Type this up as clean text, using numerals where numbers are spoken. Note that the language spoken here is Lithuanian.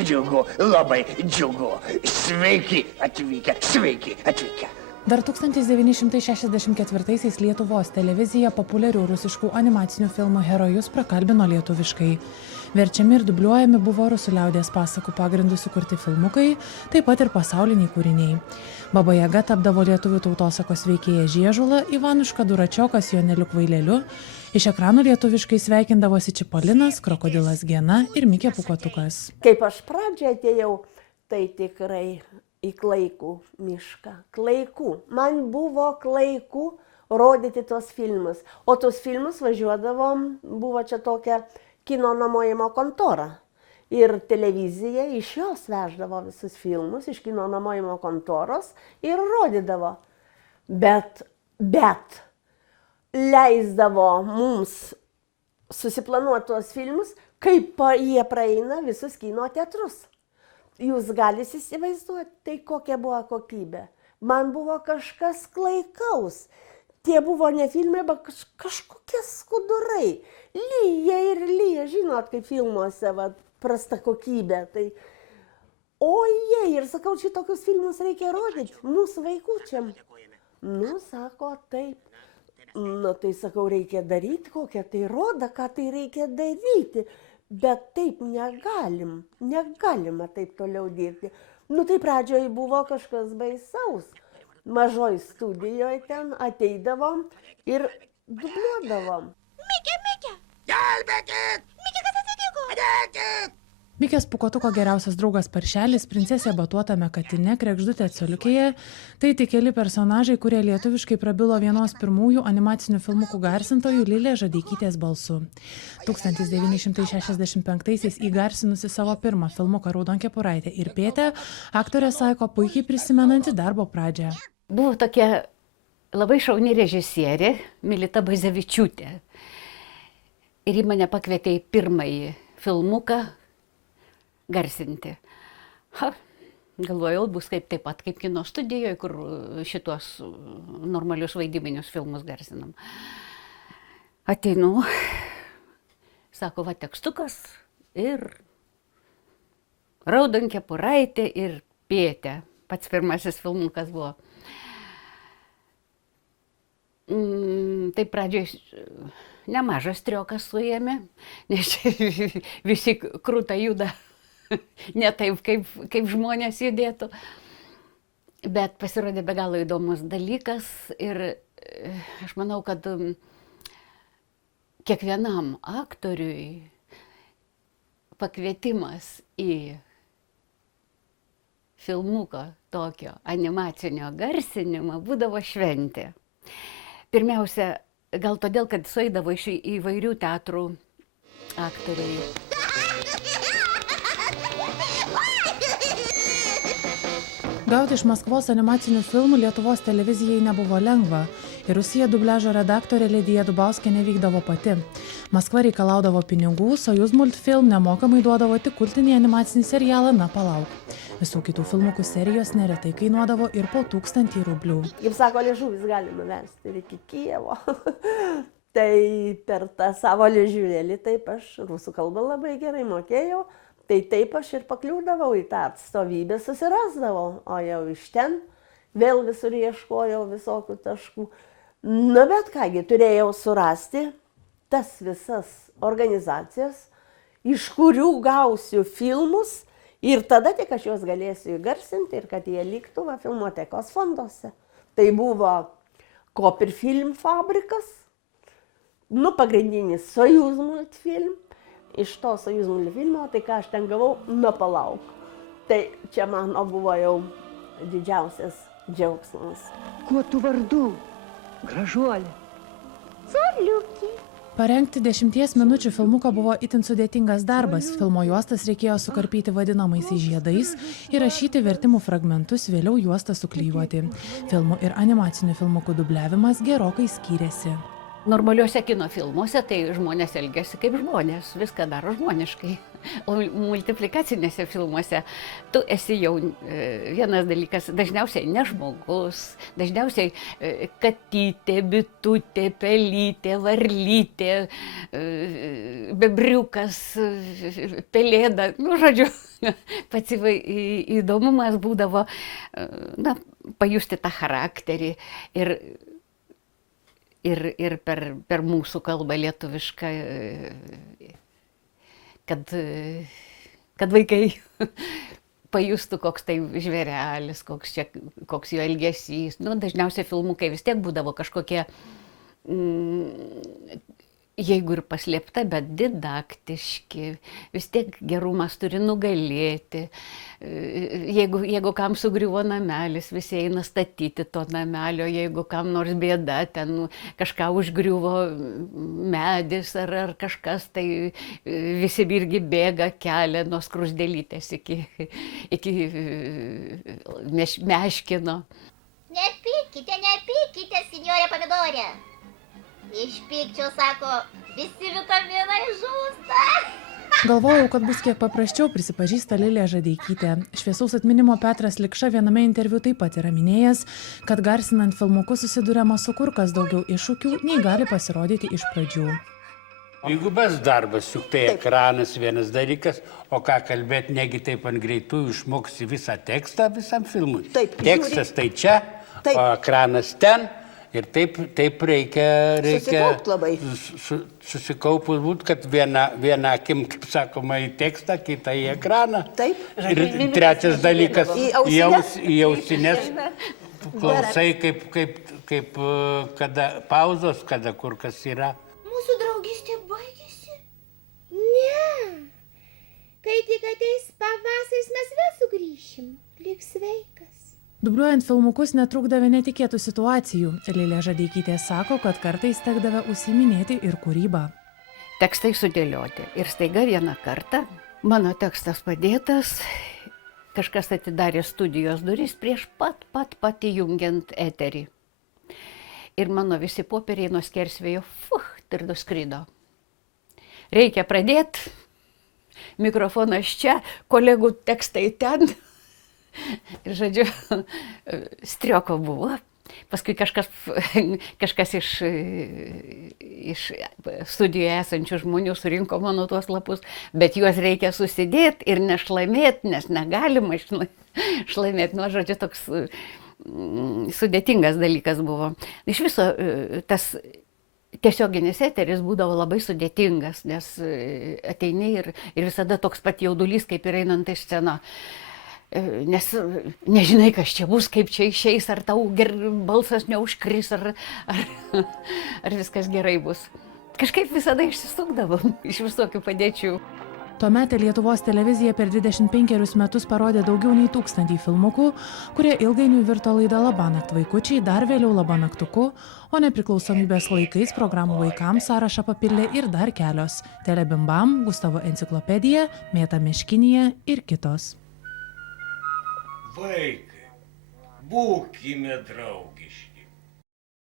Džiugu, labai džiugu. Sveiki atvykę, sveiki atvykę. Dar 1964-aisiais Lietuvos televizija populiarių rusiškų animacinių filmų herojus prakalbino lietuviškai. Verčiami ir dubliuojami buvo rusų liaudies pasakų pagrindų sukurti filmukai, taip pat ir pasauliniai kūriniai. Baba Jaga tapdavo lietuvių tautosakos veikėja Žiežula, Ivanuška Duračiokas Joneliu Kvaileliu, iš ekranų lietuviškai sveikindavosi Čipolinas, Krokodilas Gena ir Mikė Pūkuotukas. Kaip aš pradžią atėjau, tai tikrai į klaikų mišką. Klaikų. Man buvo klaikų rodyti tos filmus. O tos filmus važiuodavom, buvo čia tokia kino nuomojimo kontora. Ir televizija iš jos veždavo visus filmus, iš kino nuomojimo kontoros ir rodydavo. Bet leisdavo mums susiplanuoti tuos filmus, kaip jie praeina visus kino teatrus. Jūs galite įsivaizduoti, tai kokia buvo kokybė. Man buvo kažkas klaikaus. Tie buvo ne filmai, bet kažkokie skudurai. Lyja ir lyja, žinot, kaip filmuose, va, prasta kokybė. Tai, oje, ir sakau, šitokius filmus reikia rodyti mūsų vaikučiam. Nu, sako, taip. Nu, tai sakau, reikia daryti kokią tai rodą, ką tai reikia daryti. Bet taip negalima taip toliau dirbti. Nu tai pradžioje buvo kažkas baisaus. Mažoj studijoje ten ateidavom ir dubliuodavom. Mikė! Gelbėkit! Mikė, kas atsitiko? Padėkit! Mikės Pūkuotuko geriausias draugas Paršelis, princesė batuotame katine, Kregždutė Coliukėje - tai tik keli personažai, kurie lietuviškai prabilo vienos pirmųjų animacinių filmukų garsintojų Lilės Žadeikytės balsu. 1965-aisiais įgarsinusi savo pirmą filmuką Raudonkepuraitė ir Pėtė, aktorė sako puikiai prisimenanti darbo pradžią. Buvo tokia labai šauni režisierė Milita Bazevičiūtė. Ir ji mane pakvietė į pirmąjį filmuką garsinti. Galvojau, bus taip pat kaip kino studijoje, kur šitos normalius vaidybinius filmus garsinam. Ateinu, sako, va tekstukas ir Raudonkepuraitė ir Pėtė. Pats pirmasis filmukas buvo. Tai pradžioj nemažas triokas suėmė, nes visi krūta juda. Ne taip, kaip žmonės judėtų. Bet pasirodė be galo įdomus dalykas ir aš manau, kad kiekvienam aktoriui pakvietimas į filmuko tokio animacinio garsinimą būdavo šventė. Pirmiausia, gal todėl, kad sueidavo iš įvairių teatrų aktoriai. Gauti iš Maskvos animacinių filmų Lietuvos televizijai nebuvo lengva. Į Rusiją dubliažo redaktorė Lidija Dubauskienė vykdavo pati. Maskva reikalaudavo pinigų, Sojuz Multfilm nemokamai duodavo tik kultinį animacinį serialą Na palauk. Visų kitų filmukų serijos neretai kainuodavo ir po 1000 rublių. Kaip sako, liežuvis galima versti ir iki Kijevo. Tai per tą savo liežuvėlį taip aš rusų kalbą labai gerai mokėjau. Tai taip aš ir pakliūdavau į tą atstovybę, susirasdavau, o jau iš ten vėl visur ieškojau visokių taškų. Na bet kągi, turėjau surasti tas visas organizacijas, iš kurių gausiu filmus ir tada tik aš juos galėsiu įgarsinti ir kad jie liktų filmotekos fonduose. Tai buvo Kopirfilm fabrikas, pagrindinis Sojuz Multfilm. Iš to Sojuz Multfilmo, tai ką aš ten gavau, Na palauk. Tai čia mano buvo jau didžiausias džiaugsmas. Kuo tu vardu, gražuolė? Coliukė. Parengti 10 minučių filmuką buvo itin sudėtingas darbas. Filmo juostas reikėjo sukarpyti vadinamaisiais žiedais, įrašyti vertimų fragmentus, vėliau juostą suklijuoti. Filmų ir animacinių filmukų dubliavimas gerokai skyrėsi. Normaliuose kino filmuose tai žmonės elgiasi kaip žmonės, viską daro žmoniškai. O multiplikacinėse filmuose tu esi jau vienas dalykas, dažniausiai ne žmogus, dažniausiai katytė, bitutė, pelytė, varlytė, bebriukas, pelėda, nu žodžiu, pats įdomumas būdavo pajusti tą charakterį ir per mūsų kalbą lietuvišką, kad vaikai pajustų, koks tai žvėrelis, koks jo elgesys. Nu, dažniausiai filmukai vis tiek būdavo kažkokie, jeigu ir paslėpta, bet didaktiški, vis tiek gerumas turi nugalėti. Jeigu kam sugriuvo namelis, visi eina statyti to namelio, jeigu kam nors bėda, ten kažką užgriuvo medis ar kažkas, tai visi irgi bėga kelią nuo skrusdėlytės iki meškino. Nepykite, senjorė Pomidorė. Iš pykčio, sako, visi vitaminai žūsta. Galvojau, kad bus kiek paprasčiau, prisipažįsta Lilija Žadeikytė. Šviesaus atminimo Petras Likša viename interviu taip pat yra minėjęs, kad garsinant filmukus susiduriama su kur kas daugiau iššūkių, nei gali pasirodyti iš pradžių. Dvigubas darbas, juk tai ekranas vienas dalykas, o ką kalbėti, negi taip ant greitų išmoksi visą tekstą visam filmui. Taip, tekstas tai čia, taip. O ekranas ten. Ir taip reikia susikaupus būt, kad viena akim, kaip sakoma, į tekstą, kita į ekraną. Taip. Ir trečias dalykas, į ausinės klausai, kaip kada pauzos, kada kur kas yra. Mūsų draugystė baigėsi? Ne. Kai tik ateis pavasaris, mes vėl sugrįšim. Lik sveikas. Dubliuojant filmukus netrukdavę netikėtų situacijų. Lilija Žadeikytė sako, kad kartais tekdavę užsiiminėti ir kūrybą. Tekstai sudėlioti. Ir staiga vieną kartą mano tekstas padėtas, kažkas atidarė studijos duris prieš pat įjungiant eterį. Ir mano visi popieriai nuo skersvėjo ir nuskrido. Reikia pradėti. Mikrofonas čia, kolegų tekstai ten. Ir žodžiu, strioko buvo. Paskui kažkas iš studijoje esančių žmonių surinko mano tuos lapus, bet juos reikia susidėti ir nešlamėti, nes negalima šlamėti. Nu, žodžiu, toks sudėtingas dalykas buvo. Iš viso tas tiesioginis eteris būdavo labai sudėtingas, nes ateini ir visada toks pat jaudulys, kaip ir einant į sceną. Nes nežinai, kas čia bus, kaip čia išeis, ar tau balsas neužkris, ar viskas gerai bus. Kažkaip visada išsisukdavom iš visokių padėčių. Tuomet Lietuvos televizija per 25 metus parodė daugiau nei 1000 filmukų, kurie ilgainiui virto laida Labanakt vaikučiai, dar vėliau Labanaktuku, o nepriklausomybės laikais programų vaikams sąrašą papildė ir dar kelios – Telebimbam, Gustavo enciklopedija, Mėta Meškinija ir kitos. Vaikai, būkime draugiški.